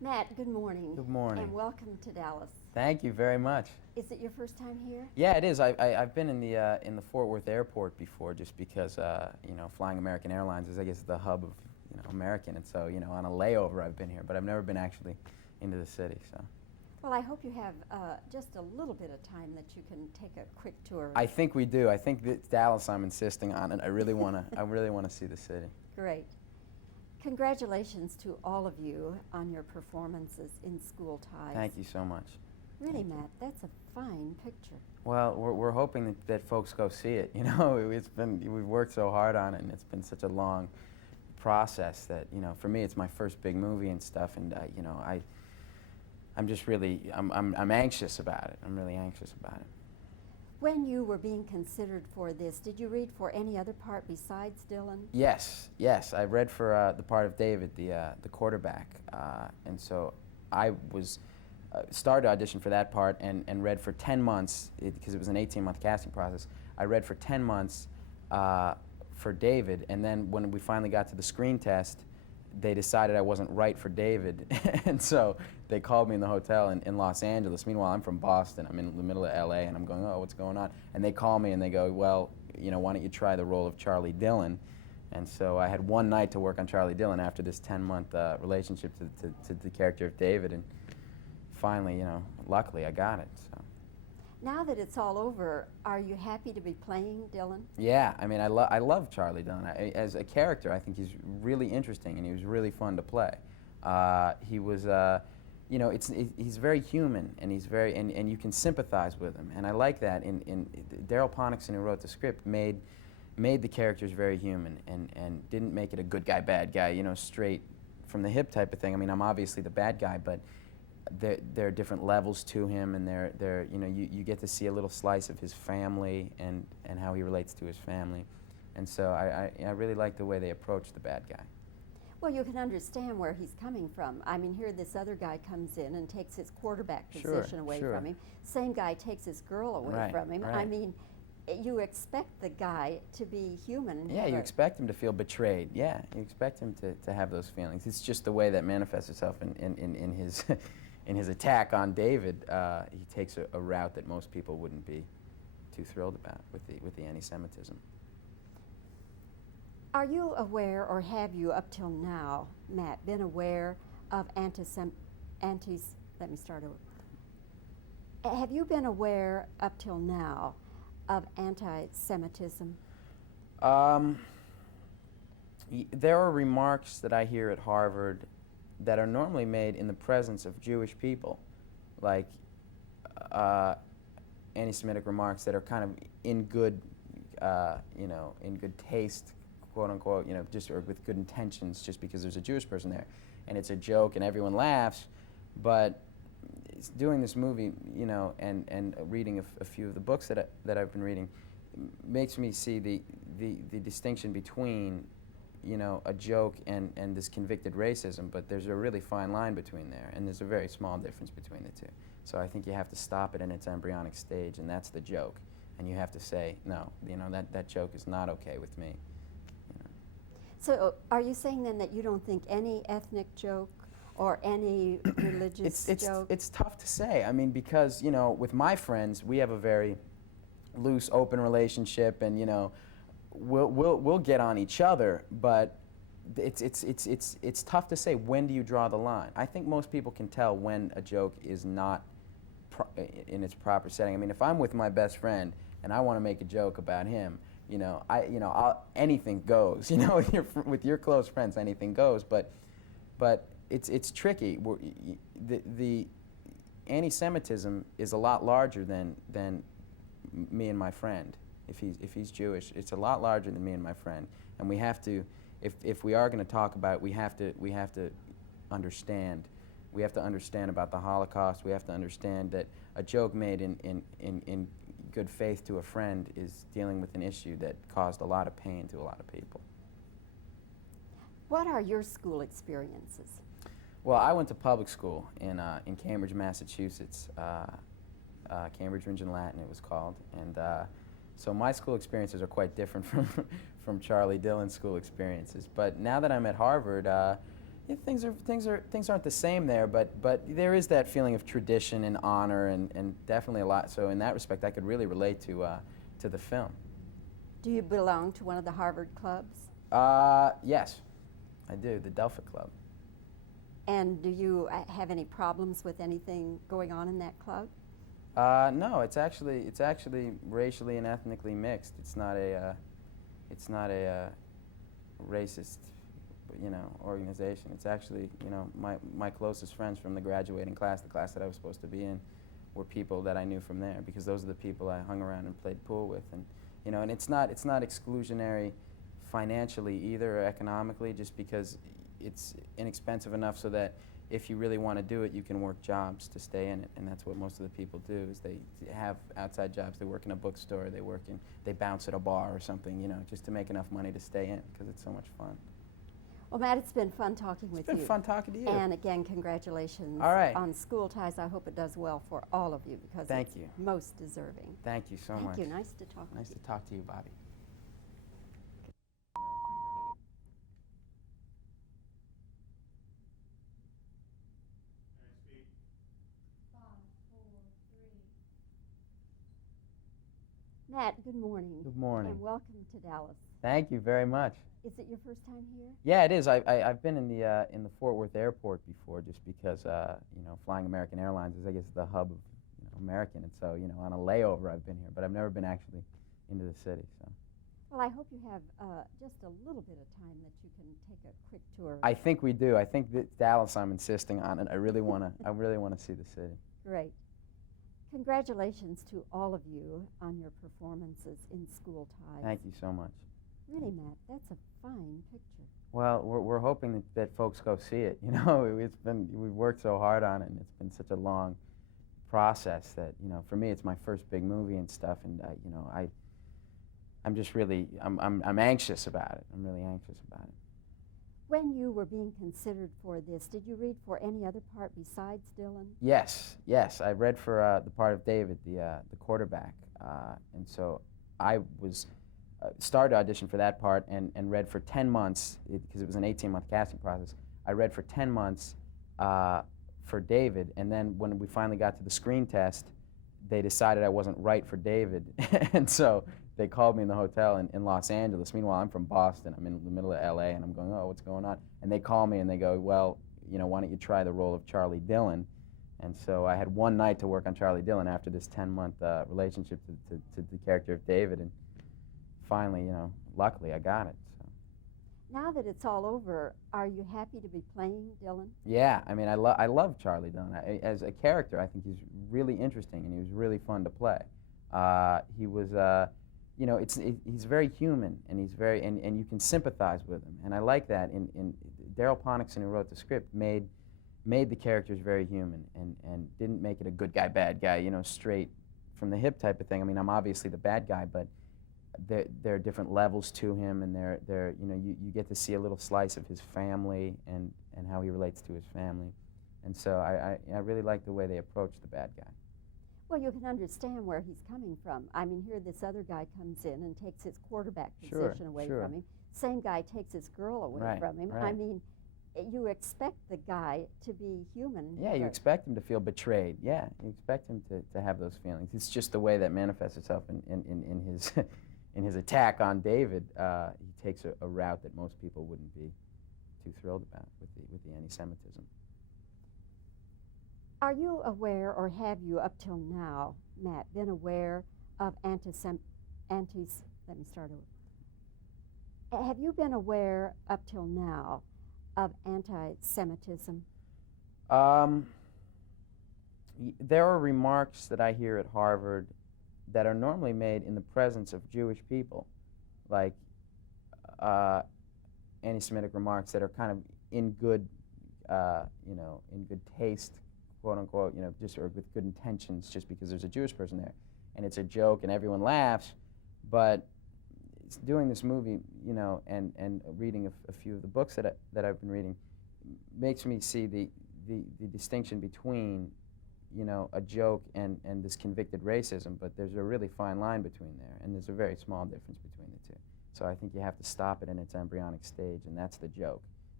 Matt, good morning. Good morning. And welcome to Dallas. Thank you very much. Is it your first time here? Yeah, it is. I've been in the Fort Worth airport before, just because flying American Airlines is, I guess, the hub of American, and so on a layover I've been here, but I've never been actually into the city. So. Well, I hope you have just a little bit of time that you can take a quick tour. I think we do. I think that Dallas, I'm insisting on it. I really wanna see the city. Great. Congratulations to all of you on your performances in School Ties. Thank you so much. Really, Matt, that's a fine picture. Well, we're hoping that folks go see it. We've worked so hard on it, and it's been such a long process that for me it's my first big movie and stuff, and I'm just really I'm anxious about it. I'm really anxious about it. When you were being considered for this, did you read for any other part besides Dylan? Yes. I read for the part of David, the quarterback, and so I was started to audition for that part and read for 10 months because it was an 18-month casting process. I read for 10 months for David, and then when we finally got to the screen test, they decided I wasn't right for David, and so they called me in the hotel in Los Angeles. Meanwhile, I'm from Boston. I'm in the middle of LA, and I'm going, oh, what's going on? And they call me and they go, well, why don't you try the role of Charlie Dillon? And so I had one night to work on Charlie Dillon after this 10-month relationship to the character of David, and finally, luckily I got it. So. Now that it's all over, are you happy to be playing Dylan? Yeah, I mean, I love Charlie Dillon. As a character, I think he's really interesting, and he was really fun to play. He was, he's very human, and he's very, and you can sympathize with him, and I like that. In Daryl Ponnickson, who wrote the script, made the characters very human, and didn't make it a good guy, bad guy, straight from the hip type of thing. I mean, I'm obviously the bad guy, but there are different levels to him, and you get to see a little slice of his family and how he relates to his family, and so I really like the way they approach the bad guy. Well, you can understand where he's coming from. I mean, here this other guy comes in and takes his quarterback position away from him. Same guy takes his girl away from him. Right. I mean, you expect the guy to be human. Yeah, you expect him to feel betrayed. Yeah, you expect him to have those feelings. It's just the way that manifests itself in his in his attack on David. He takes a route that most people wouldn't be too thrilled about with the anti-Semitism. Are you aware, or have you up till now, Matt, been aware of let me start over. Have you been aware up till now of anti-Semitism? There are remarks that I hear at Harvard that are normally made in the presence of Jewish people, like anti-Semitic remarks that are kind of in good, in good taste, quote unquote, just or with good intentions, just because there's a Jewish person there, and it's a joke and everyone laughs. But doing this movie, and reading a few of the books that I've been reading, makes me see the distinction between a joke and this convicted racism, but there's a really fine line between there, and there's a very small difference between the two. So I think you have to stop it in its embryonic stage, and that's the joke. And you have to say, no, that joke is not okay with me. So are you saying then that you don't think any ethnic joke or any religious joke? It's tough to say. I mean, because, with my friends, we have a very loose, open relationship, and, we'll get on each other, but it's tough to say, when do you draw the line? I think most people can tell when a joke is not in its proper setting. I mean, if I'm with my best friend and I want to make a joke about him, anything goes. With your close friends, anything goes. But it's tricky. The anti-Semitism is a lot larger than me and my friend. If he's Jewish, it's a lot larger than me and my friend, and we have to, if we are going to talk about it, we have to understand. We have to understand about the Holocaust. We have to understand that a joke made in good faith to a friend is dealing with an issue that caused a lot of pain to a lot of people. What are your school experiences? Well, I went to public school in Cambridge, Massachusetts. Cambridge Ringen Latin, it was called, and so my school experiences are quite different from Charlie Dillon's school experiences. But now that I'm at Harvard, Yeah, things aren't the same there, but there is that feeling of tradition and honor, and definitely a lot. So in that respect, I could really relate to the film. Do you belong to one of the Harvard clubs? Yes, I do. The Delphic Club. And do you have any problems with anything going on in that club? No, it's actually racially and ethnically mixed. It's not a racist, organization. It's actually, my closest friends from the graduating class, the class that I was supposed to be in, were people that I knew from there, because those are the people I hung around and played pool with. And and it's not exclusionary financially either, or economically, just because it's inexpensive enough so that if you really want to do it, you can work jobs to stay in it. And that's what most of the people do, is they have outside jobs. They work in a bookstore, they bounce at a bar or something, just to make enough money to stay in, because it's so much fun. Well, Matt, it's been fun talking with you. It's been fun talking to you. And again, congratulations All right. on School Ties. I hope it does well for all of you, because Thank it's you. most deserving. Thank you so much. Thank you. Nice to talk with you. Nice to talk to you, Bobbie. Matt, good morning. Good morning. And welcome to Dallas. Thank you very much. Is it your first time here? Yeah, it is. I've been in the Fort Worth airport before, just because flying American Airlines is, I guess, the hub of American, and so on a layover I've been here, but I've never been actually into the city. So. Well, I hope you have just a little bit of time that you can take a quick tour. I think we do. I think that Dallas, I'm insisting on it. I really want to see the city. Great. Congratulations to all of you on your performances in School Ties. Thank you so much. Really, Matt, that's a fine picture. Well, we're hoping that folks go see it. We've worked so hard on it, and it's been such a long process that for me it's my first big movie and stuff, and I'm just really I'm anxious about it. I'm really anxious about it. When you were being considered for this, did you read for any other part besides Dylan? Yes. I read for the part of David, the quarterback, and so I was started to audition for that part and read for 10 months, because it was an 18-month casting process. I read for 10 months for David, and then when we finally got to the screen test, they decided I wasn't right for David, and so they called me in the hotel in Los Angeles. Meanwhile, I'm from Boston. I'm in the middle of LA, and I'm going, oh, what's going on? And they call me and they go, well, why don't you try the role of Charlie Dillon? And so I had one night to work on Charlie Dillon after this 10-month relationship to the character of David, and finally, luckily I got it. So. Now that it's all over, are you happy to be playing Dylan? Yeah, I mean, I love Charlie Dillon. As a character, I think he's really interesting, and he was really fun to play. He was, he's very human, and he's very, and you can sympathize with him, and I like that. In Daryl Ponnickson, who wrote the script, made the characters very human, and didn't make it a good guy, bad guy, straight from the hip type of thing. I mean, I'm obviously the bad guy, but there are different levels to him, and you get to see a little slice of his family and how he relates to his family, and so I really like the way they approach the bad guy. Well, you can understand where he's coming from. I mean, here this other guy comes in and takes his quarterback position away from him. Same guy takes his girl away from him. Right. I mean, you expect the guy to be human. Yeah, you expect him to feel betrayed. Yeah, you expect him to have those feelings. It's just the way that manifests itself in his in his attack on David. He takes a route that most people wouldn't be too thrilled about with the anti-Semitism. Are you aware, or have you up till now, Matt, been aware of Have you been aware up till now of anti-Semitism? There are remarks that I hear at Harvard that are normally made in the presence of Jewish people, like anti-Semitic remarks that are kind of in good, in good taste, quote unquote, just or with good intentions, just because there's a Jewish person there, and it's a joke and everyone laughs. But doing this movie, and reading a few of the books that I've been reading, makes me see the distinction between, a joke and this convicted racism. But there's a really fine line between there, and there's a very small difference between the two. So I think you have to stop it in its embryonic stage, and that's the joke.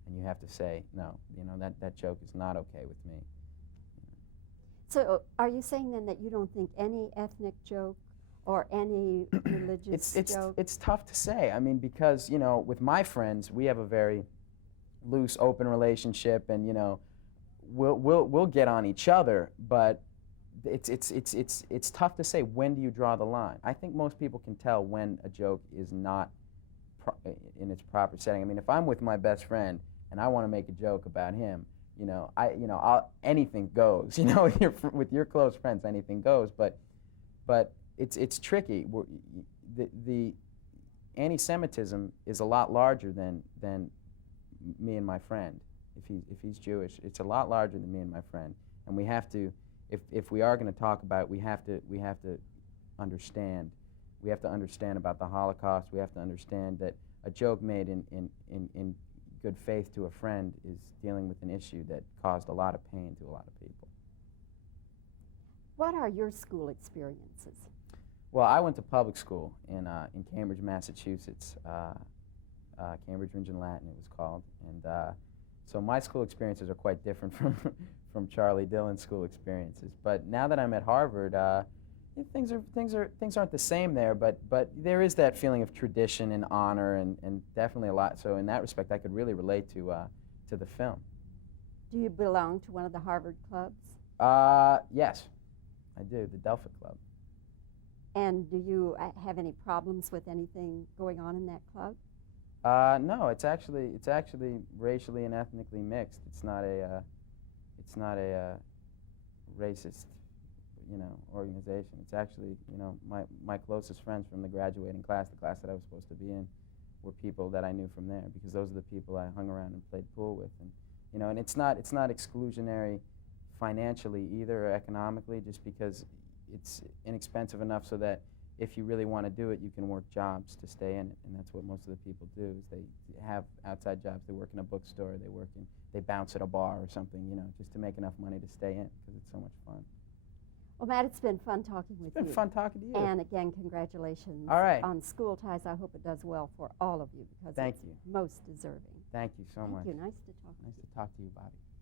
and you have to say, no, that joke is not okay with me. So are you saying then that you don't think any ethnic joke or any religious joke? It's tough to say. I mean, because, with my friends, we have a very loose, open relationship, and, we'll get on each other, but it's tough to say, when do you draw the line? I think most people can tell when a joke is not in its proper setting. I mean, if I'm with my best friend and I want to make a joke about him, anything goes. With your close friends, anything goes. But it's tricky. The anti-Semitism is a lot larger than me and my friend. If he's Jewish, it's a lot larger than me and my friend. And we have to, if we are going to talk about it, we have to understand. We have to understand about the Holocaust. We have to understand that a joke made in good faith to a friend is dealing with an issue that caused a lot of pain to a lot of people. What are your school experiences? Well, I went to public school in Cambridge, Massachusetts. Cambridge Ridge and Latin, it was called. And so my school experiences are quite different from Charlie Dillon's school experiences. But now that I'm at Harvard, things aren't the same there, but there is that feeling of tradition and honor, and definitely a lot. So in that respect, I could really relate to the film. Do you belong to one of the Harvard clubs? Yes, I do, the Delphi Club. And do you have any problems with anything going on in that club? No, it's actually racially and ethnically mixed. It's not a racist, organization. It's actually, my closest friends from the graduating class, the class that I was supposed to be in, were people that I knew from there, because those are the people I hung around and played pool with. And and it's not exclusionary financially either, or economically, just because it's inexpensive enough so that if you really want to do it, you can work jobs to stay in it. And that's what most of the people do, is they have outside jobs. They work in a bookstore, they bounce at a bar or something, just to make enough money to stay in, because it's so much fun. Well, Matt, it's been fun talking with you. It's been fun talking to you. And again, congratulations on School Ties. I hope it does well for all of you, because it's most deserving. Thank you so much. Thank you. Nice to talk to you. Nice to talk to you, Bobbie.